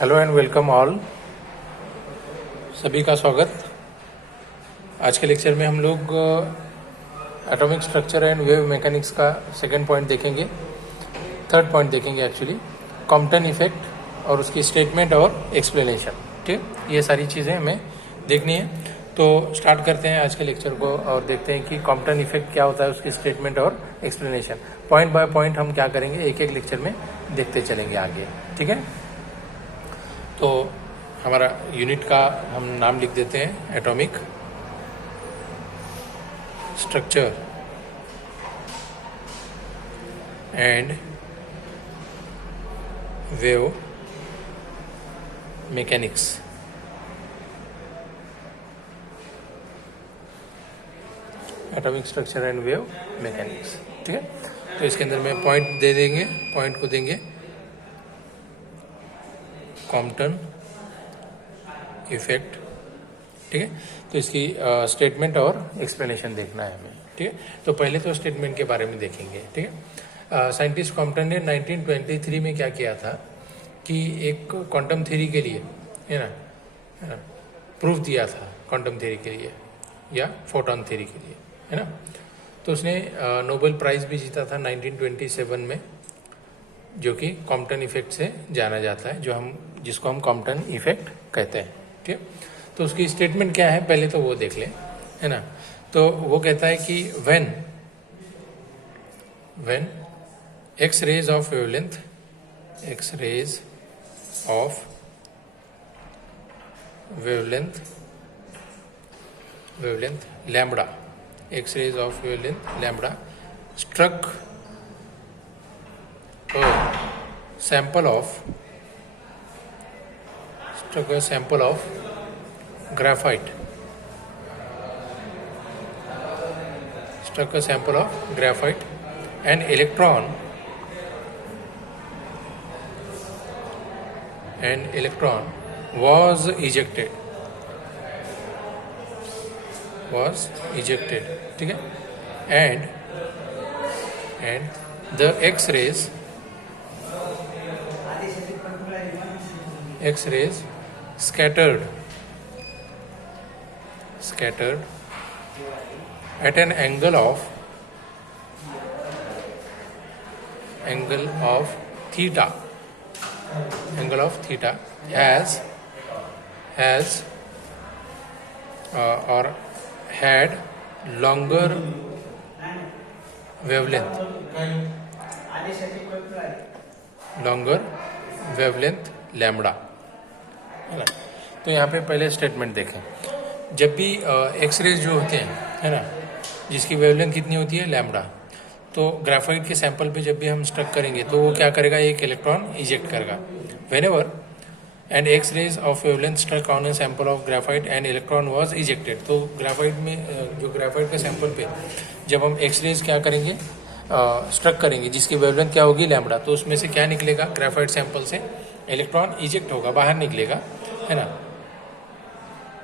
Hello and welcome all. सभी का स्वागत। आज के लेक्चर में हम लोग atomic structure and wave mechanics का सेकंड पॉइंट देखेंगे, थर्ड पॉइंट देखेंगे एक्चुअली, कॉम्पटन इफेक्ट और उसकी स्टेटमेंट और एक्सप्लेनेशन। ठीक, ये सारी चीज़ें हमें देखनी है। तो स्टार्ट करते हैं आज के लेक्चर को और देखते हैं कि कॉम्पटन इफेक्ट क्या होता है, उसकी स्टेटमेंट और एक्सप्लेनेशन। पॉइंट बाय पॉइंट हम क्या करेंगे, एक एक लेक्चर में देखते चलेंगे आगे। ठीक है, तो हमारा यूनिट का हम नाम लिख देते हैं atomic structure and wave mechanics. Atomic structure and wave mechanics. ठीक है, तो इसके अंदर में पॉइंट दे देंगे, पॉइंट को देंगे कॉम्पटन इफेक्ट। ठीक है, तो इसकी स्टेटमेंट और एक्सप्लेनेशन देखना है हमें। ठीक है, तो पहले तो स्टेटमेंट के बारे में देखेंगे। ठीक है, साइंटिस्ट कॉम्पटन ने 1923 में क्या किया था कि एक क्वांटम थ्योरी के लिए है ना प्रूफ दिया था, क्वांटम थ्योरी के लिए या फोटॉन थ्योरी के लिए, है ना। तो उसने नोबेल प्राइज भी जीता था 1927 में, जो कि कॉम्पटन इफेक्ट से जाना जाता है, जिसको हम कॉम्पटन इफेक्ट कहते हैं। ठीक है, तो उसकी स्टेटमेंट क्या है पहले तो वो देख लें, है ना। तो वो कहता है कि when X rays of wavelength lambda, X rays of wavelength lambda struck a sample of graphite, an electron was ejected। ठीक है, and the X-rays scattered at an angle of theta, has or had longer wavelength lambda, है ना। तो यहाँ पे पहले statement देखें। जब भी एक्स रेज जो होते हैं, है ना, जिसकी वेवलेंथ कितनी होती है, लैम्बडा, तो ग्राफाइट के सैंपल पे जब भी हम स्ट्रक करेंगे तो वो क्या करेगा, एक इलेक्ट्रॉन इजेक्ट करेगा। Whenever and X rays of wavelength struck on a sample of graphite and electron was ejected. तो ग्राफाइट में जो ग्राफाइट के सैंपल पे जब हम एक्स रेज क्या करेंगे, स्ट्रक करेंगे, जिसकी वेवलेंथ क्या होगी, लैम्बडा, तो उसमें से क्या निकलेगा, ग्राफाइट सैंपल से इलेक्ट्रॉन इजेक्ट होगा, बाहर निकलेगा, है ना।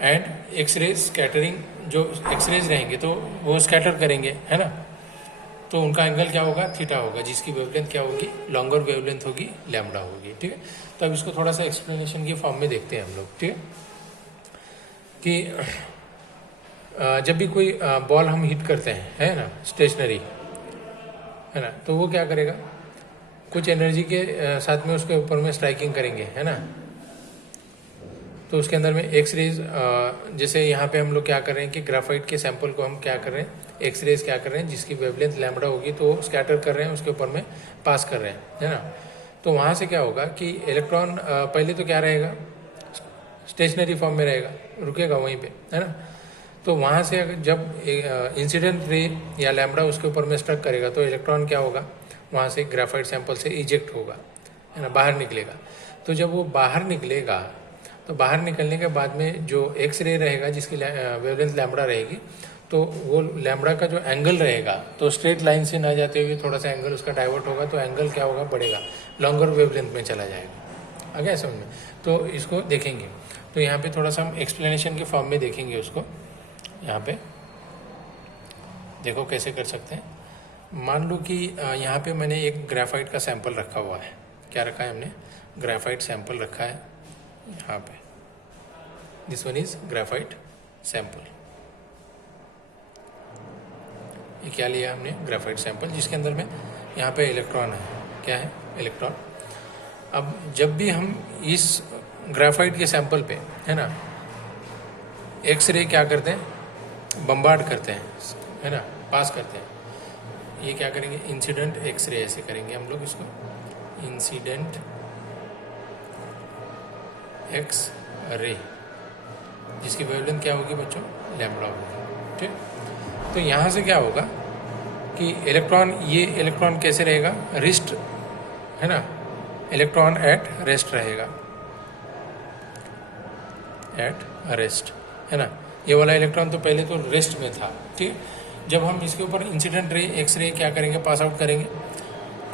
एंड एक्स रेज स्कैटरिंग, जो एक्स रेज रहेंगे तो वो स्कैटर करेंगे, है ना, तो उनका एंगल क्या होगा, थीटा होगा, जिसकी वेवलेंथ क्या होगी, लॉन्गर वेवलेंथ होगी, लैम्बडा होगी। ठीक है, तो अब इसको थोड़ा सा एक्सप्लेनेशन की फॉर्म में देखते हैं हम लोग। ठीक है, कि जब भी कोई बॉल हम हिट करते हैं, है ना, स्टेशनरी, है ना, तो वो क्या करेगा, कुछ एनर्जी के साथ में उसके ऊपर में स्ट्राइकिंग करेंगे, है ना। तो उसके अंदर में एक्स रेज, जैसे यहाँ पे हम लोग क्या कर रहे हैं कि ग्राफाइट के सैंपल को हम क्या कर रहे हैं, एक्स रेज क्या कर रहे हैं, जिसकी वेवलेंथ लैम्बडा होगी तो स्कैटर कर रहे हैं, उसके ऊपर में पास कर रहे हैं, है ना। तो वहाँ से क्या होगा कि इलेक्ट्रॉन पहले तो क्या रहेगा, स्टेशनरी फॉर्म में रहेगा, रुकेगा वहीं पे, है ना। तो वहाँ से जब इंसिडेंट रे या लैम्बडा उसके ऊपर में स्ट्रक करेगा तो इलेक्ट्रॉन क्या होगा, वहाँ से ग्राफाइट सैंपल से इजेक्ट होगा, है ना, बाहर निकलेगा। तो जब वो बाहर निकलेगा तो बाहर निकलने के बाद में जो एक्स रे रहेगा, जिसकी वेवलेंथ लैम्बडा रहेगी, तो वो लैम्बडा का जो एंगल रहेगा, तो स्ट्रेट लाइन से ना जाते हुए थोड़ा सा एंगल उसका डाइवर्ट होगा, तो एंगल क्या होगा, बढ़ेगा, लॉन्गर वेवलेंथ में चला जाएगा। आ गया समझ में। तो इसको देखेंगे, तो यहाँ पे थोड़ा सा हम एक्सप्लेनेशन के फॉर्म में देखेंगे उसको। यहाँ पे देखो कैसे कर सकते हैं। मान लो कि यहाँ पे मैंने एक ग्रेफाइट का सैंपल रखा हुआ है। क्या रखा है हमने? ग्रेफाइट सैंपल रखा है, यहाँ पे this one is graphite sample. ये क्या लिया हमने? ग्रेफाइट सैंपल, जिसके अंदर में यहाँ पे इलेक्ट्रॉन है। क्या है? इलेक्ट्रॉन। अब जब भी हम इस ग्रेफाइट के सैंपल पे, है ना, एक्सरे क्या करते हैं? बम्बार्ड करते हैं, है ना, पास करते हैं। ये क्या करेंगे? इंसिडेंट एक्सरे ऐसे करेंगे हम लोग इसको, इंसिडेंट एक्स रे, जिसकी वेवलेंथ क्या होगी बच्चों? लैम्बडा होगी। ठीक। तो यहाँ से क्या होगा कि इलेक्ट्रॉन, ये इलेक्ट्रॉन कैसे रहेगा? रेस्ट, है ना, इलेक्ट्रॉन एट रेस्ट रहेगा, एट रेस्ट, है ना। ये वाला इलेक्ट्रॉन तो पहले तो रेस्ट में था। ठीक। जब हम इसके ऊपर इंसिडेंट रे एक्सरे क्या करेंगे? पास आउट करेंगे,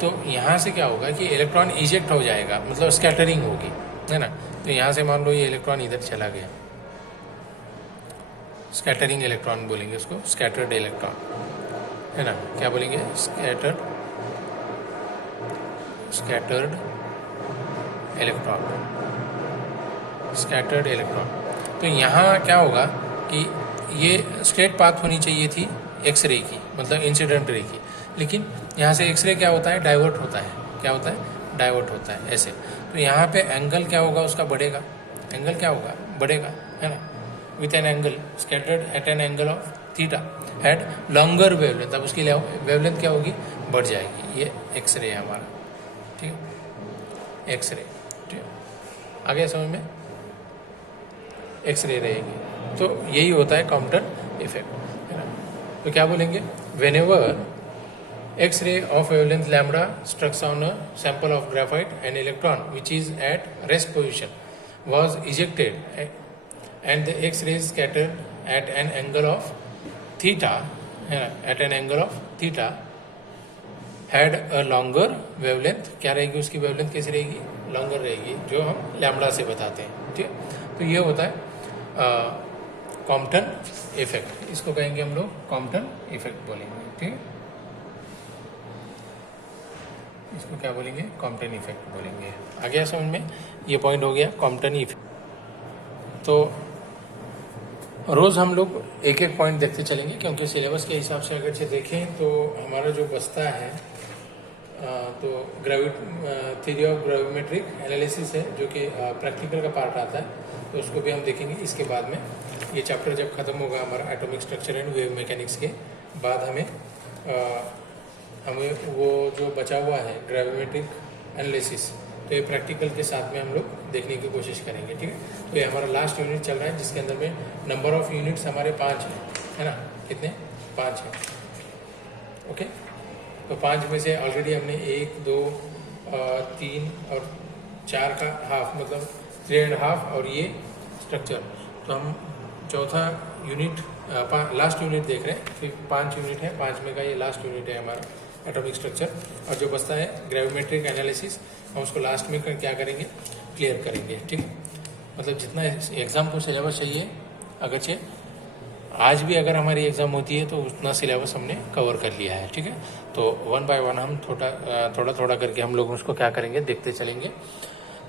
तो यहाँ से क्या होगा कि इलेक्ट्रॉन इजेक्ट हो जाएगा, मतलब स्कैटरिंग होगी, है ना। तो यहाँ से मान लो ये इलेक्ट्रॉन इधर चला गया, स्कैटरिंग इलेक्ट्रॉन बोलेंगे उसको, स्कैटर्ड इलेक्ट्रॉन, है ना। क्या बोलेंगे? Scattered electron, scattered electron. तो यहाँ क्या होगा कि ये स्ट्रेट पाथ होनी चाहिए थी एक्सरे की, मतलब इंसिडेंट रे की, लेकिन यहाँ से एक्सरे क्या होता है? डाइवर्ट होता है। क्या होता है? डाइवर्ट होता है ऐसे। तो यहाँ पे एंगल क्या होगा उसका? बढ़ेगा। एंगल क्या होगा? बढ़ेगा, है ना, with an angle scattered at an angle of theta at longer wavelength. अब उसकी वेवलेंथ क्या होगी? बढ़ जाएगी। ये एक्सरे है हमारा। ठीक है, एक्सरे। ठीक है, आ गया समझ में? एक्सरे रहेगी। तो यही होता है कॉम्पटन इफेक्ट, है ना। तो क्या बोलेंगे? When ever X-ray of wavelength lambda struck on a sample of graphite, an electron which is at rest position was ejected and the X-rays scattered at an angle of theta, had a longer wavelength. क्या रहेगी उसकी wavelength? कैसी रहेगी? longer रहेगी, जो हम lambda से बताते हैं। ठीक है, तो ये होता है कॉम्पटन इफेक्ट। इसको कहेंगे हम लोग कॉम्पटन इफेक्ट बोलेंगे। ठीक है, इसको क्या बोलेंगे? कॉम्पटन इफेक्ट बोलेंगे। आ गया समझ में? ये पॉइंट हो गया कॉम्पटन इफेक्ट। तो रोज़ हम लोग एक एक पॉइंट देखते चलेंगे, क्योंकि सिलेबस के हिसाब से अगर से देखें तो हमारा जो बस्ता है तो थ्योरी ऑफ ग्रेविमेट्रिक एनालिसिस है, जो कि प्रैक्टिकल का पार्ट आता है, तो उसको भी हम देखेंगे। इसके बाद में ये चैप्टर जब खत्म होगा हमारा atomic structure and wave mechanics के बाद, हमें वो जो बचा हुआ है ग्रेविमेट्रिक एनालिसिस, तो ये प्रैक्टिकल के साथ में हम लोग देखने की कोशिश करेंगे। ठीक है, तो ये हमारा लास्ट यूनिट चल रहा है, जिसके अंदर में नंबर ऑफ यूनिट्स हमारे 5 हैं, है ना। कितने? 5 हैं। ओके, तो 5 में से ऑलरेडी हमने 1, 2, 3 और 4 का हाफ, मतलब 3.5, और ये स्ट्रक्चर। तो हम चौथा यूनिट, लास्ट यूनिट देख रहे हैं। फिर 5 यूनिट है, 5 में का ये लास्ट यूनिट है हमारा एटॉमिक स्ट्रक्चर। और जो बचता है ग्रेविमेट्रिक एनालिसिस, हम उसको लास्ट में क्या करेंगे? क्लियर करेंगे। ठीक, मतलब जितना एग्जाम को सिलेबस चाहिए, अगरचे आज भी अगर हमारी एग्जाम होती है तो उतना सिलेबस हमने कवर कर लिया है। ठीक है, तो 1 बाय 1 हम थोड़ा करके हम लोग उसको क्या करेंगे? देखते चलेंगे।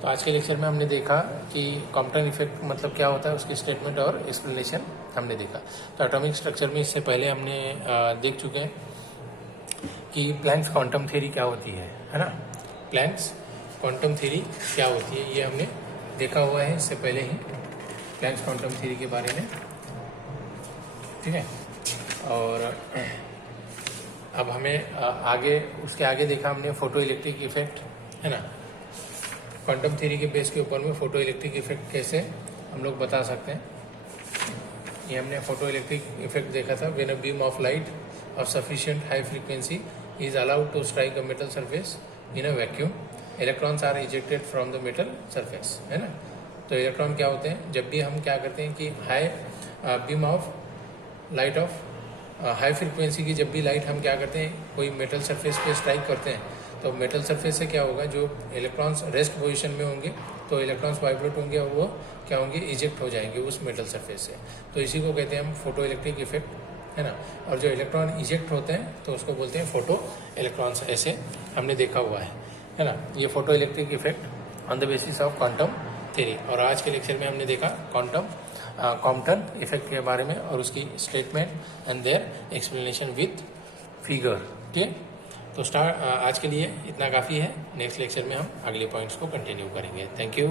तो आज के लेक्चर में हमने देखा कि कॉम्पटन इफेक्ट मतलब क्या होता है, उसकी स्टेटमेंट और एक्सप्लेनेशन हमने देखा। तो एटॉमिक स्ट्रक्चर में इससे पहले हमने देख चुके हैं कि प्लैंक्स क्वांटम थ्योरी क्या होती है ना। प्लैंक्स क्वांटम थ्योरी क्या होती है, ये हमने देखा हुआ है इससे पहले ही, प्लैंक्स क्वांटम थ्योरी के बारे में। ठीक है, और अब हमें आगे, उसके आगे देखा हमने फोटो इलेक्ट्रिक इफेक्ट, है ना। क्वांटम थ्योरी के बेस के ऊपर में फोटो इलेक्ट्रिक इफेक्ट कैसे हम लोग बता सकते हैं, ये हमने फोटो इलेक्ट्रिक इफेक्ट देखा था। When a beam of light of sufficient high frequency is allowed to strike a metal surface in a vacuum, electrons are ejected from the metal surface, है ना। तो इलेक्ट्रॉन क्या होते हैं? जब भी हम क्या करते हैं कि high beam of light of high frequency की जब भी लाइट हम क्या करते हैं, कोई मेटल सरफेस पे स्ट्राइक करते हैं, तो मेटल सरफेस से क्या होगा, जो इलेक्ट्रॉन्स रेस्ट पोजीशन में होंगे तो इलेक्ट्रॉन्स वाइब्रेट होंगे और वो क्या होंगे? इजेक्ट हो जाएंगे उस मेटल सरफेस से। तो इसी को कहते हैं हम फोटो इलेक्ट्रिक इफेक्ट, है ना। और जो इलेक्ट्रॉन इजेक्ट होते हैं तो उसको बोलते हैं फोटो इलेक्ट्रॉन्स, ऐसे हमने देखा हुआ है ना। ये photo electric effect on the basis of quantum theory. और आज के लेक्चर में हमने देखा कॉम्पटन इफेक्ट के बारे में और उसकी statement and their explanation with figure. ठीक है, तो आज के लिए इतना काफ़ी है। नेक्स्ट लेक्चर में हम अगले पॉइंट्स को कंटिन्यू करेंगे। Thank you.